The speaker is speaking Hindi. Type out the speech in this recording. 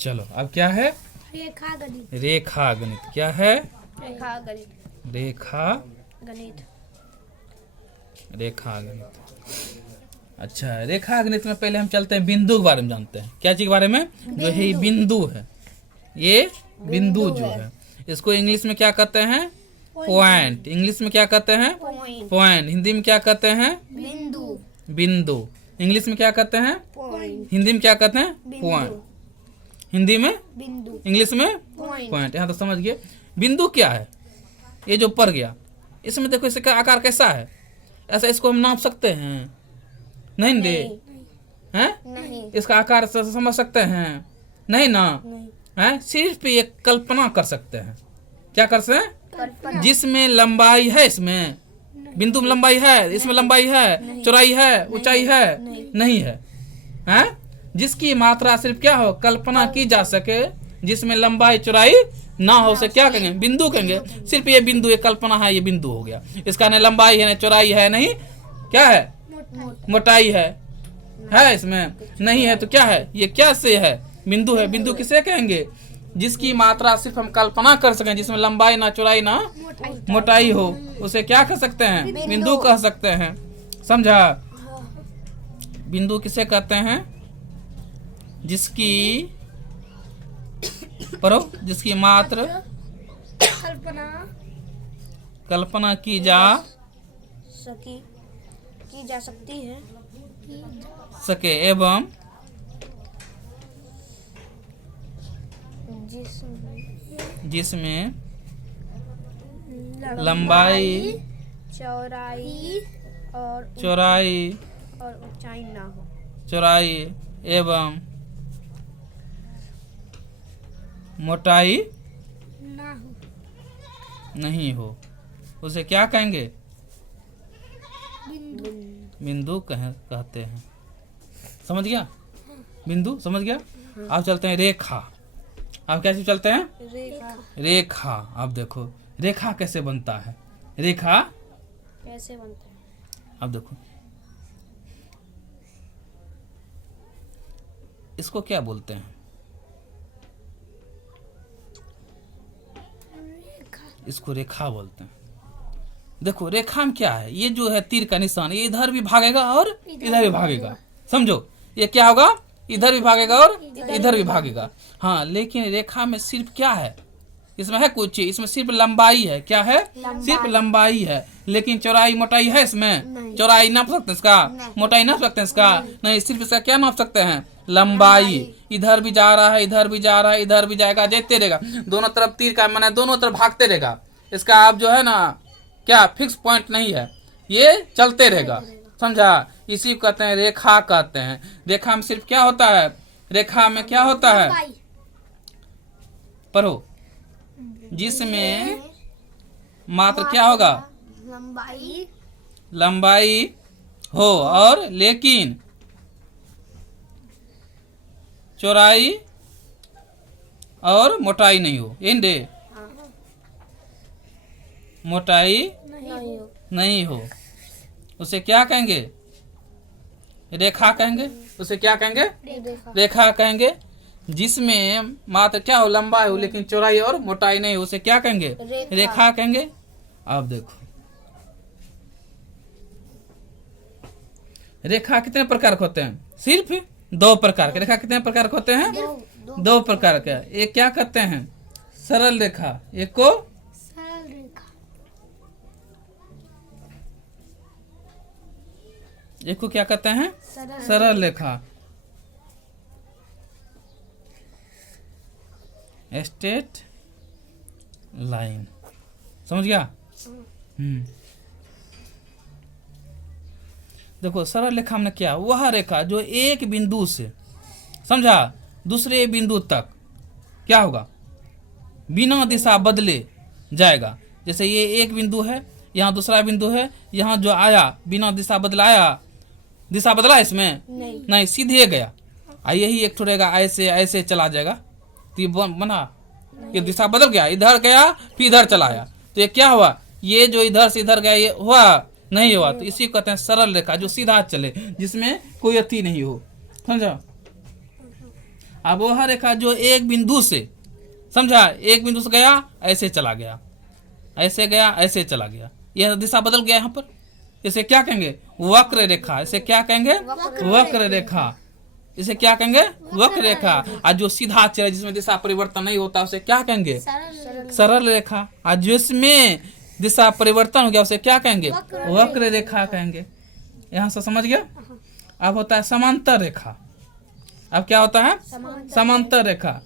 चलो अब क्या है? रेखा गणित। रेखा गणित क्या है? रेखा गणित। रेखा गणित। रेखा गणित। अच्छा, रेखा गणित में पहले हम चलते हैं बिंदु के बारे में जानते हैं। क्या चीज के बारे में? जो है ये बिंदु है, ये बिंदु जो है इसको इंग्लिश में क्या कहते हैं? पॉइंट। इंग्लिश में क्या कहते हैं? पॉइंट। हिंदी में क्या कहते हैं? बिंदु। बिंदु। इंग्लिश में क्या कहते हैं? पॉइंट। हिंदी में क्या कहते हैं? पॉइंट। हिंदी में बिंदु। इंग्लिश में पॉइंट। पॉइंट। यहाँ तो समझ गए। बिंदु क्या है? ये जो पड़ गया, इसमें देखो इसका आकार कैसा है? ऐसा इसको हम नाप सकते हैं? नहीं दे हैं? नहीं। इसका आकार समझ सकते हैं? नहीं ना नहीं। है, सिर्फ ये कल्पना कर सकते हैं। क्या कर सकते हैं? कल्पना। जिसमें लंबाई है, इसमें बिंदु में लंबाई है, इसमें लंबाई है, चौड़ाई है, ऊंचाई है, नहीं है, हैं? जिसकी मात्रा सिर्फ क्या हो? कल्पना की जा सके, जिसमें लंबाई चौड़ाई ना हो, उसे क्या कहेंगे? बिंदु कहेंगे। सिर्फ ये बिंदु, ये कल्पना है, ये बिंदु हो गया। इसका न लंबाई है, न चौड़ाई है, नहीं क्या है? मोटाई है इसमें नहीं है, तो क्या है? ये क्या से है? बिंदु है। बिंदु किसे कहेंगे? जिसकी मात्रा सिर्फ हम कल्पना कर सकें, जिसमें लंबाई ना चौड़ाई ना मोटाई हो, उसे क्या कह सकते हैं? बिंदु कह सकते हैं। समझा? बिंदु किसे कहते हैं? जिसकी पढ़ो, जिसकी मात्र कल्पना की जा सकती है सके एवं जिसमें लंबाई चौड़ाई और ऊंचाई ना हो। चौड़ाई एवं मोटाई ना हो। नहीं हो, उसे क्या कहेंगे? बिंदु कहते हैं। समझ गया? बिंदु समझ गया? अब चलते हैं रेखा। अब कैसे चलते हैं? रेखा। अब देखो रेखा कैसे बनता है? रेखा कैसे बनता है? अब देखो, इसको क्या बोलते हैं? इसको रेखा बोलते हैं। देखो रेखा में क्या है? ये जो है तीर का निशान, ये इधर भी भागेगा और इधर भी भागेगा। समझो, ये क्या होगा? इधर भी भागेगा और इधर भी भागेगा। हाँ, लेकिन रेखा में सिर्फ क्या है? इसमें है कुछ चीज, इसमें सिर्फ लंबाई है। क्या है? सिर्फ लंबाई है, लेकिन चौड़ाई मोटाई है इसमें? चौड़ाई नाप सकते हैं इसका? मोटाई नाप सकते हैं इसका? नहीं, सिर्फ इसका क्या नाप सकते हैं? लंबाई। इधर भी जा रहा है, इधर भी जा रहा है, इधर भी जाएगा, देखते रहेगा। दोनों तरफ तीर का माने दोनों तरफ भागते रहेगा। इसका आप जो है ना क्या फिक्स पॉइंट नहीं है, ये चलते रहेगा। समझा? इसी को कहते हैं रेखा कहते हैं। रेखा में सिर्फ क्या होता है? रेखा में क्या होता है? पढ़ो, जिसमें मात्र क्या होगा? लंबाई हो और लेकिन चौड़ाई और मोटाई नहीं हो। इंडे मोटाई नहीं हो, उसे क्या कहेंगे? रेखा कहेंगे। उसे क्या कहेंगे? रेखा कहेंगे। जिसमें मात्र क्या हो? लंबाई हो, लेकिन चौड़ाई और मोटाई नहीं हो, उसे क्या कहेंगे? रेखा कहेंगे। अब देखो, रेखा कितने प्रकार के होते हैं? सिर्फ 2 प्रकार के। रेखा कितने प्रकार के होते हैं? 2 प्रकार के। एक क्या कहते हैं? सरल रेखा। एक को सरल रेखा। एक को क्या कहते हैं? सरल रेखा। Straight line. समझ गया? देखो सरल रेखा में क्या? वह रेखा जो एक बिंदु से, समझा, दूसरे बिंदु तक क्या होगा? बिना दिशा बदले जाएगा। जैसे ये एक बिंदु है, यहाँ दूसरा बिंदु है, यहाँ जो आया बिना दिशा बदलाया, दिशा बदला इसमें? नहीं, सीधे गया। यही एक ठोरेगा, ऐसे ऐसे चला जाएगा, तो ये बना, ये दिशा बदल गया, इधर गया फिर इधर चला आया, तो ये क्या हुआ? ये जो इधर से इधर गया, ये हुआ नहीं हुआ। तो इसी को कहते हैं सरल रेखा, जो सीधा चले, जिसमें कोई अति नहीं हो। समझा? अब वह रेखा जो एक बिंदु से, समझा, एक बिंदु से गया ऐसे चला गया, ऐसे गया ऐसे चला गया, यह दिशा बदल गया यहाँ पर, इसे क्या कहेंगे? वक्र रेखा। इसे क्या कहेंगे? वक्र रेखा। इसे क्या कहेंगे? वक्र रेखा। और जो सीधा चले जिसमें दिशा परिवर्तन नहीं होता उसे क्या कहेंगे? सरल रेखा। और जिसमें दिशा परिवर्तन हो गया उसे क्या कहेंगे? वक्र रेखा कहेंगे। यहाँ से समझ गया? अब होता है समांतर रेखा। अब क्या होता है? समांतर रेखा।